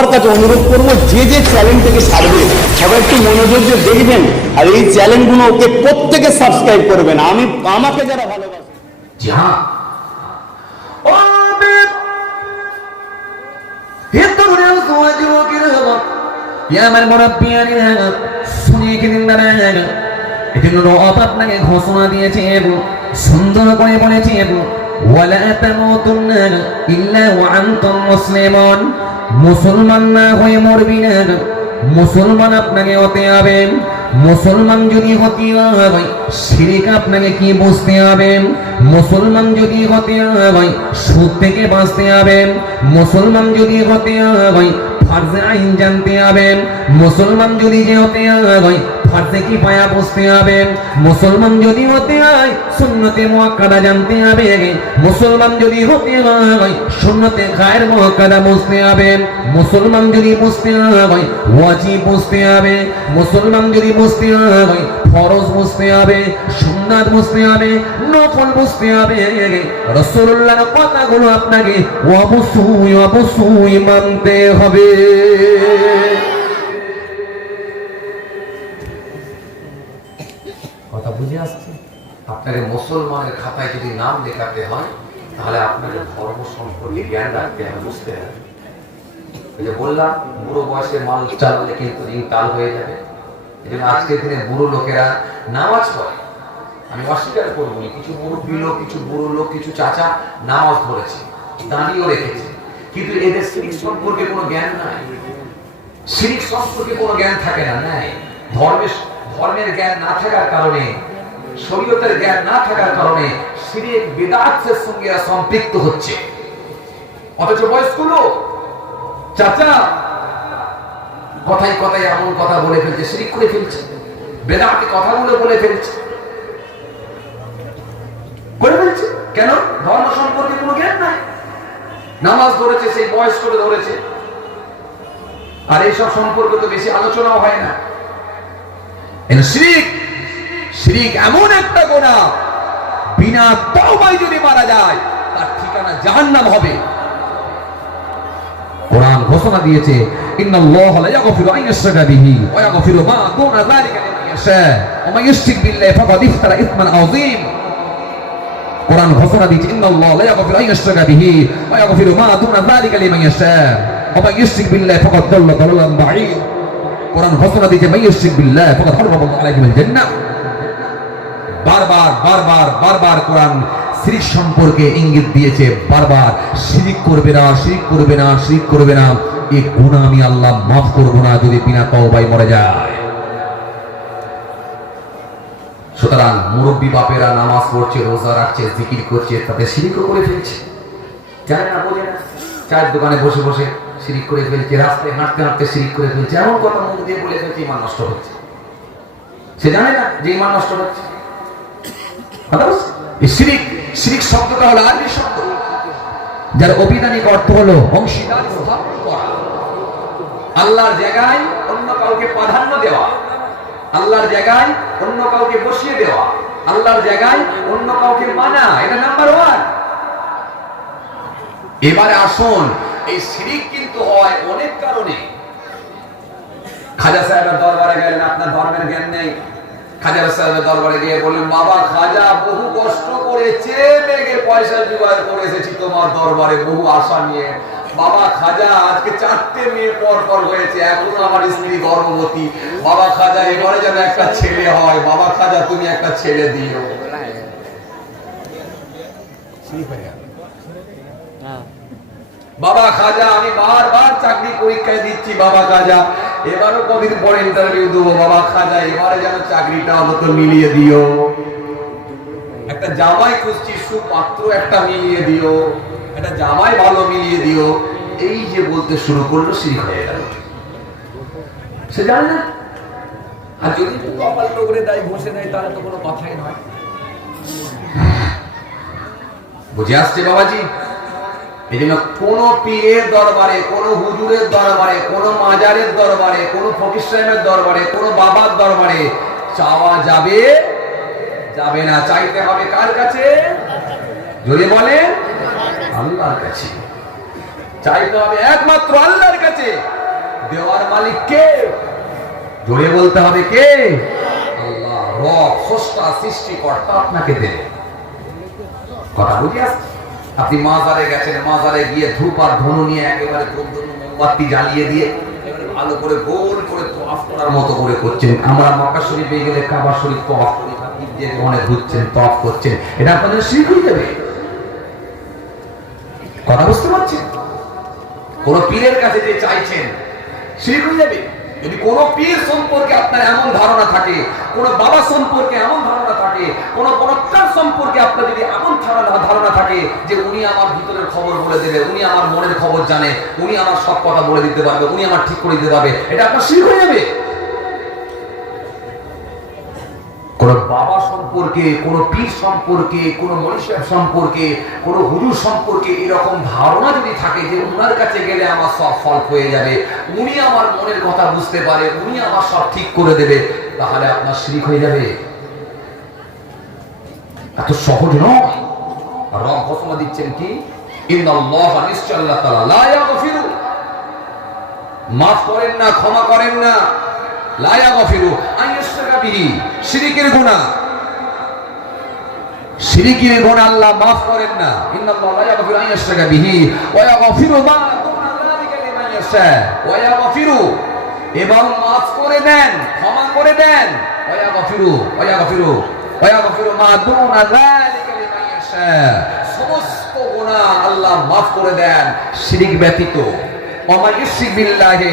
সবার কাছে অনুরোধ করব, যে যে চ্যানেল থেকে ছাড়বে, সবাই একটু মনোযোগ দিয়ে দেখবেন। আর এই চ্যানেলগুলো ওকে প্রত্যেকে সাবস্ক্রাইব করবেন। আমি, আমাকে যারা ভালোবাসে। ঘোষণা দিয়েছে সুন্দর করে বলেছে ولا تموتن مسلمون মুসলিমুন না হয়ে মরবি না। মুসলমান আপনাকে হতে হবে। মুসলমান যদি হতে হয়, শিরিক আপনাকে কি বুঝতে হবে? মুসলমান যদি হতে হয়, সুদ থেকে বাঁচতে হবে। মুসলমান যদি হতে হয় ফার্জে আইন জানতে হবে। মুসলমান যদি যে হতে হয় ফার্জে কি পায়া বসতে হবে? মুসলমান যদি হতে হয়, সুন্নতে মুআক্কাদা জানতে হবে। মুসলমান যদি হতে হয়, সুন্নতে গায়ের মুআক্কাদা বুঝতে হবে। মুসলমান যদি বুঝতে হয় ওয়াজি বুঝতে হবে। মুসলমান যদি বুঝতে হয়, ফরজ বুঝতে হবে, সুন্নাত বুঝতে হবে, নফল বুঝতে হবে। রাসূলুল্লাহর কথাগুলো আপনাকে অবশ্যই অবশ্যই মানতে হবে। আপনাকে মুসলমানের খাতায় যদি নাম লেখাতে হয়, তাহলে আপনাকে ধর্ম সম্পর্কে জ্ঞান রাখতে হবে, বুঝতে হবে। যে বললাম, বুড়ো বয়সে মাল চালালে কিন্তু রিং তাল হয়ে যাবে। জন্য আজকের দিনে বুড়ো লোকেরা নামাজ পড়ে। আমি অস্বীকার করব কিছু মুরব্বী লোক, কিছু বুড়ো লোক, কিছু চাচা নামাজ ধরেছে, দাঁড়িয়েও রেখেছে। কিন্তু এদের শিরিক সম্পর্কে কোনো জ্ঞান নাই। শিরিক সম্পর্কে কোনো জ্ঞান থাকে না, নাই। ধর্মের ধর্মের জ্ঞান না থাকার কারণে শরীয়তের জ্ঞান না থাকার কারণে শিরিক, বেদাতের সঙ্গে সম্পৃক্ত হচ্ছে। অথচ বয়স্ক লোক, চাচা কথাই কথাই এমন কথা বলে ফেলছে, শিরিক করে ফেলছে, বেদাতি কথাগুলো বলে ফেলছে। করে ফেলছে? কেন? ধর্ম সম্পর্কে কোনো জ্ঞান নাই। নামাজ ধরেছে, সেই বয়স করে ধরেছে। আর এইসব সম্পর্কে তো বেশি আলোচনাও হয় না। শিরিক। শিরিক এমন একটা গোনা, বিনা তওবায় যদি মারা যায়, তার ঠিকানা জাহান্নাম হবে। কোরআন ঘোষণা দিয়েছে, ইন্নাল্লাহ লা ইয়াগফিরু আন ইউশরাকা বিহি ওয়া ইয়াগফিরু মা দুনা যালিকা লিমান ইয়াশা ওয়া মান ইউশরিক বিল্লাহি ফাকাদ ইফতারা ইসমান আযীম। কোরআন ঘোষণা দিয়েছে, ইন্নাল্লাহ লা ইয়াগফিরু আন ইউশরাকা বিহি ওয়া ইয়াগফিরু মা দুনা যালিকা লিমান ইয়াশা ওয়া মান ইউশরিক বিল্লাহি ফাকাদ দাল্লা দালালান বাঈদ। কোরআন ঘোষণা দিয়েছে, মান ইউশরিক বিল্লাহি ফাকাদ হারামাল্লাহু আলাইহিল জান্নাহ। বারবার বারবার বারবার কোরআন শিরিক সম্পর্কে ইঙ্গিত দিয়েছে, বারবার শিরিক করবে না, শিরিক করবে না, শিরিক করবে না। এই গুনাহ আমি আল্লাহ মাফ করব না যদি বিনা তওবায় মরে যায়। সুতরাং মুরব্বী বাপেরা নামাজ পড়ছে, রোজা রাখছে, জিকির করছে তাতে শিরিকও করে ফেলছে। জানে না বোঝে না? চায়ের দোকানে বসে বসে শিরিক করে ফেলছে, রাস্তায় হাঁটতে হাঁটতে শিরিক করে ফেলছে। এমন কথা মুখ দিয়ে বলে ফেলছে, ইমান নষ্ট হচ্ছে। সে জানে না যে ইমান নষ্ট হচ্ছে। যার অভিধানিক অর্থ হলো অংশীদার স্থাপন করা আল্লাহর জায়গায় অন্য কাউকে প্রাধান্য দেওয়া। আল্লাহর জায়গায় অন্য কাউকে বসিয়ে দেওয়া। আল্লাহর জায়গায় অন্য কাউকে মানা, এটা নাম্বার ওয়ান এবারে আসুন, এই শিরিক কিন্তু হয় অনেক কারণে। খাজা সাহেবের দরবারে গেলেন, আপনার ধর্মের জ্ঞান নেই। খাজা সাহেবের দরবারে গিয়ে বললেন, বাবা, খাজা বহু কষ্ট করেছে মেঘে পয়সা জোগাড় করে এসেছি তোমার দরবারে, বহু আশা নিয়ে। বাবা, খাজা, আজকে চারটে মেয়ে পর পর হয়েছে, এখন আমার স্ত্রী গর্ভবতী। বাবা, খাজা, এবারে যেন একটা ছেলে হয়। বাবা, খাজা, তুমি একটা ছেলে দিও। বাবা খাজা, আমি বারবার চাকরি পরীক্ষায় দিচ্ছি, বাবা খাজা। এবারও কদিন পরে ইন্টারভিউ দেবো, বাবা খাজা, এবারে যেন চাকরিটা অন্তত মিলিয়ে দিও। একটা জামাই খুঁজছি সুপাত্র একটা মিলিয়ে দিও। একটা জামাই ভালো মিলিয়ে দিও। এই যে বলতে শুরু করল সিঁড়ি হয়ে গেল। সে জানে না? আর যদি কপাল টুকরে দেয় ঘষে দেয়, তাহলে তো কোনো কথাই নয়। বুঝে আসছে বাবাজি? এই জন্য কোন পীরের দরবারে, কোন হুজুরের দরবারে, কোন মাজারের দরবারে, কোন ফকির দরবারে, কোন বাবার দরবারে চাওয়া যাবে? যাবে না। চাইতে হবে কার কাছে? যদি বলেন, আল্লাহর কাছে। চাইতে হবে একমাত্র আল্লাহর কাছে। দেওয়ার মালিক কে? জোরে বলতে হবে কে? আল্লাহ, রব, স্রষ্টা, সৃষ্টিকর্তা আপনাকে দেবে। কথা বুঝে আসছে? আপনি মাজারে গেছেন, মাজারে গিয়ে ধূপ আর ধনু নিয়ে একেবারে মোমবাতি জ্বালিয়ে দিয়ে ভালো করে গোল করে তফ করার মতো করে করছেন। আমরা মক্কা শরীফে গেলে কাবা শরীফ তফ করি আপনি যে অনেক ঘুরছেন তফ করছেন। এটা আপনাদের শিখ হয়ে যাবে। কথা বুঝতে পারছেন? কোন পীরের কাছে যে চাইছেন শিখ হয়ে যাবে। যদি কোন পীর সম্পর্কে আপনার এমন ধারণা থাকে, কোন বাবা সম্পর্কে এমন ধারণা থাকে, কোন বক্তার সম্পর্কে আপনার যদি এমন ধারণা থাকে যে উনি আমার ভিতরের খবর বলে দেবে, উনি আমার মনের খবর জানে, উনি আমার সব কথা বলে দিতে পারবে, উনি আমার ঠিক করে দিতে পারবে, এটা আপনার শিখ হয়ে যাবে। কোন বাবা সম্পর্কে, কোন পীর সম্পর্কে, কোন মনীষা সম্পর্কে, কোন হুজুর সম্পর্কে এরকম ধারণা যদি থাকে যে উনার কাছে গেলে আমার সব ফল হয়ে যাবে, উনি আমার মনের কথা বুঝতে পারে, উনি আমার সব ঠিক করে দেবে, তাহলে আপনার শিরিক হয়ে যাবে। এত সহজ নয়। রব ঘোষণা দিচ্ছেন কি? মাফ করেন না, ক্ষমা করেন না। লা ইয়াগফিরু আন শিরিকের গুনাহ। শিরিকের গুনাহ আল্লাহ মাফ করেন না। ইন্নাল্লাহ লা ইয়াগফিরু আন ওয়া ইয়াগফিরু মা দুনা যালিকা লিমান ইয়াশা। ওয়া ইয়াগফিরু। এবং মাফ করে দেন, ক্ষমা করে দেন। ওয়া ইয়াগফিরু ওয়া ইয়াগফিরু ওয়া ইয়াগফিরু মা দুনা যালিকা সমস্ত গুনাহ আল্লাহ মাফ করে দেন, শিরিক ব্যতীত। ওমা ইউশরিক বিল্লাহি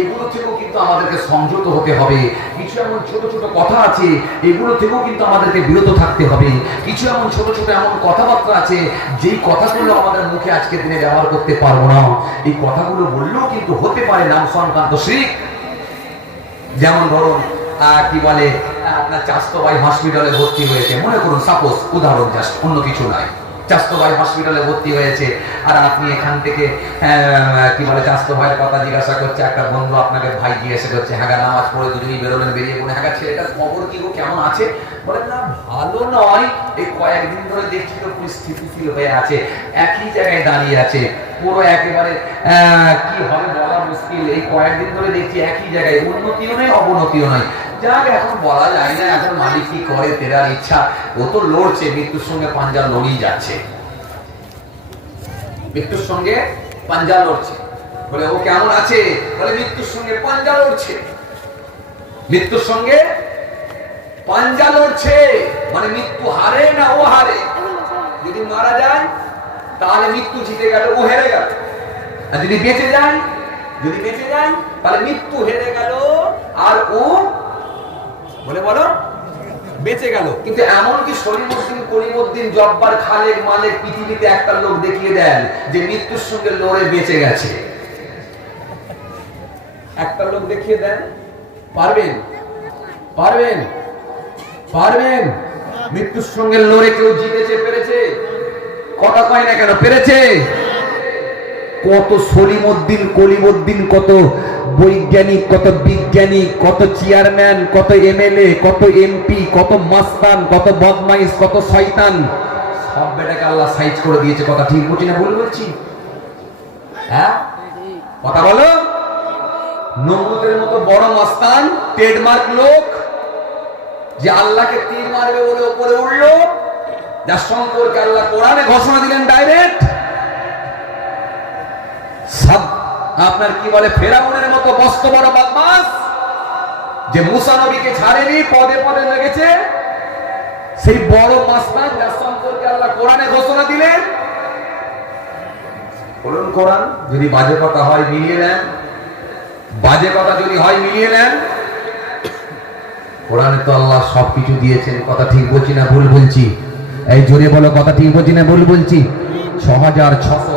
এগুলো থেকেও কিন্তু আমাদেরকে সংযত হতে হবে। কিছু এমন ছোট ছোট কথা আছে, এগুলো থেকেও কিন্তু আমাদেরকে বিরত থাকতে হবে। কিছু এমন ছোট ছোট এমন কথাবার্তা আছে, যেই কথাগুলো আমাদের মুখে আজকে দিনে ব্যবহার করতে পারব না। এই কথাগুলো বললেও কিন্তু হতে পারে নাম সংক্রান্ত শিখ। যেমন ধরুন কি বলে, আপনার চাস্তো ভাই হসপিটালে ভর্তি হয়েছে। মনে করুন সাপোজ উদাহরণ জাস্ট অন্য কিছু নাই চাস্তো হসপিটালে ভর্তি হয়েছে। আর আপনি এখান থেকে কি বলে চাস্তো ভাইয়ের কথা জিজ্ঞাসা করছে, একটা বন্ধু আপনাকে ভাই জিজ্ঞাসা করছে হ্যাঁ নামাজ পড়ে দুজনেই বেরোলেন, বেরিয়ে পড়ে হ্যাঁ ছেলেটার খবর কি গো? কেমন আছে? বলে, না, ভালো নয়। এই কয়েকদিন ধরে দেখছি তো পুরো স্থিতিশীল হয়ে আছে, একই জায়গায় দাঁড়িয়ে আছে। পুরো একেবারে কি হবে বলা মুশকিল। এই কয়েকদিন ধরে দেখছি একই জায়গায়, উন্নতিও নয়, অবনতিও নয়। যাক, এখন বলা যায় না এখন মালিক কি করে, তেরার ইচ্ছা। ও তো লড়ছে, মৃত্যুর সঙ্গে পাঞ্জা লড়িয়ে যাচ্ছে। মৃত্যুর সঙ্গে পাঞ্জা লড়ছে। বলে, ও কেমন আছে? বলে, মৃত্যুর সঙ্গে পাঞ্জা লড়ছে। মৃত্যুর সঙ্গে পাঞ্জা লড়ছে। মানে মৃত্যু হারে না ও হারে? যদি মারা যায়, তাহলে মৃত্যু জিতে গেল, ও হেরে গেল। আর যদি বেঁচে যায়, যদি বেঁচে যায়, তাহলে মৃত্যু হেরে গেল, আর ও বলে বলো বেঁচে গেল। কিন্তু এমন কি সলিমুদ্দিন করিমুদ্দিন জব্বার খালেক মালেক পৃথিবীতে একটা লোক দেখিয়ে দেন যে মৃত্যুর সঙ্গে লড়ে বেঁচে গেছে। একটা লোক দেখিয়ে দেন পারবেন? পারবেন? পারবেন? মৃত্যুর সঙ্গে লড়ে কেউ জিতেছে পেরেছে? কথা কয় না কেন পেরেছে? কত সলিমউদ্দিন কলিমউদ্দিন কত বৈজ্ঞানিক, কত বিজ্ঞানী, কত চেয়ারম্যান, কত এমএলএ, কত এমপি, কত মাস্তান, কত বদমাইশ, কত শয়তান। সব বেটাকে আল্লাহ সাইজ করে দিয়েছে, কথা ঠিক বলছি না, ভুল বলছি? হ্যাঁ? কথা বলো? নমরুদের মতো বড় মাস্তান ট্রেডমার্ক লোক, যে আল্লাহকে তীর মারবে বলে উপরে উঠল, যার সম্পর্কে আল্লাহ কোরআনে ঘোষণা দিলেন ডাইরেক্ট আপনার কি বলে, ফেরাউনের মতো মস্ত বড় বদমাস যে মুসা নবীকে ছাড়েনি, পদে পদে লেগেছে? সেই বড় মাস্তান যার সম্পর্কে আল্লাহ কোরআনে ঘোষণা দিলেন। বলুন কোরআন, যদি বাজে কথা হয় মিলিয়ে নেন। বাজে কথা যদি হয় মিলিয়ে নেন। কোরআনে তো আল্লাহ সবকিছু দিয়েছেন, কথা ঠিক বলছি না ভুল বলছি? এই জোরে বলো, কথা ঠিক বলছি না ভুল বলছি? ছ হাজার ছশো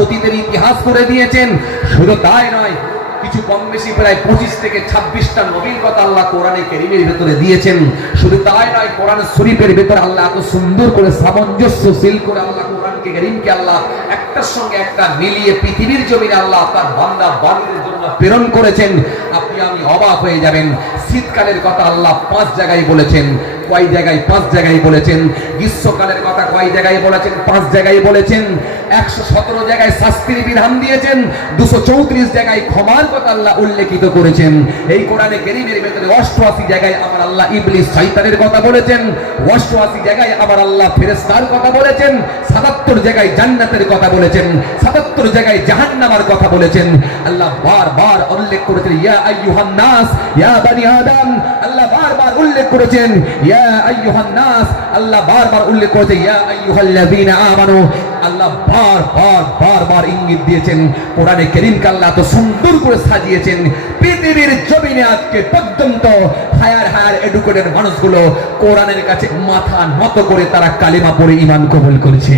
অতীতের ইতিহাস করে দিয়েছেন। শুধু তাই নয়, কিছু কম বেশি প্রায় পঁচিশ থেকে ছাব্বিশটা কথা আল্লাহ ভেতরে দিয়েছেন। শুধু তাই নয় শরীফের ভেতরে আল্লাহ এত সুন্দর করে সামঞ্জস্যশীল করে আল্লাহ কেরিমকে আল্লাহ একটার সঙ্গে একটা মিলিয়ে পৃথিবীর জমিনে আল্লাহ তার বান্দা বান্দির জন্য প্রেরণ করেছেন। আপনি, আমি অবাক হয়ে যাবেন। শীতকালের কথা আল্লাহ পাঁচ জায়গায় বলেছেন। কয় জায়গায়? পাঁচ জায়গায় বলেছেন। গ্রীষ্মকালের কথা কয় জায়গায় বলেছেন? পাঁচ জায়গায় বলেছেন। একশো সতেরো জায়গায় শাস্তির বিধান দিয়েছেন, দুশো চৌত্রিশ জায়গায় ক্ষমার কথা আল্লাহ উল্লেখিত করেছেন। এই কোরআনে কেরিমের ভেতরে অষ্টআশি জায়গায় আমার আল্লাহ ইবলিস শয়তানের কথা বলেছেন, অষ্টআশি জায়গায় আমার আল্লাহ ফেরেস্তার কথা বলেছেন, সাতাত্তর জায়গায় জান্নাতের কথা বলেছেন, সাতাত্তর জায়গায় জাহান্নামার কথা বলেছেন। আল্লাহ বারবার উল্লেখ করেছেন, ইয়া আইয়ুহান নাস ইয়া বানি আদম। আল্লাহ বারবার উল্লেখ করেছেন, ইয়া আইয়ুহান নাস আল্লাহ বারবার উল্লেখ করেছেন, ইয়া আইয়ুহাল্লাযীনা আমানু। আল্লাহ বার বার বার বার ইঙ্গিত দিয়েছেন। কোরআনে কেরিমকে আল্লাহ তো সুন্দর করে সাজিয়েছেন। পৃথিবীর জমিনে আজকে পর্যন্ত হায়ার হায়ার এডুকেটেড মানুষগুলো কোরআনের কাছে মাথা নত করে তারা কালিমা পড়ে ইমান কবুল করেছে।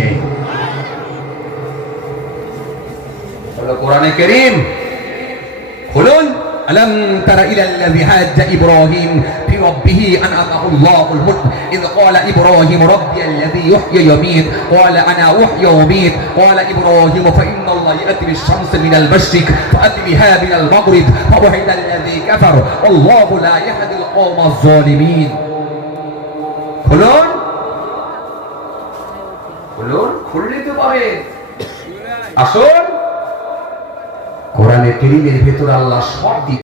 কোরআনে কেরিম? খুলুন। إبراهيم في ربه أن أتاه الله الملك إذ قال إبراهيم ربي الذي يحيي ويميت قال أنا أحيي وأميت قال إبراهيم فإن الله يأتي بالشمس من المشرق فأت بها من المغرب فبهت الذي كفر والله لا يهدي القوم الظالمين খুলুন খুলুন খুললে তো পাবে আসুন কোরআনে কেরিমের ভেতর আল্লাহ সব দিক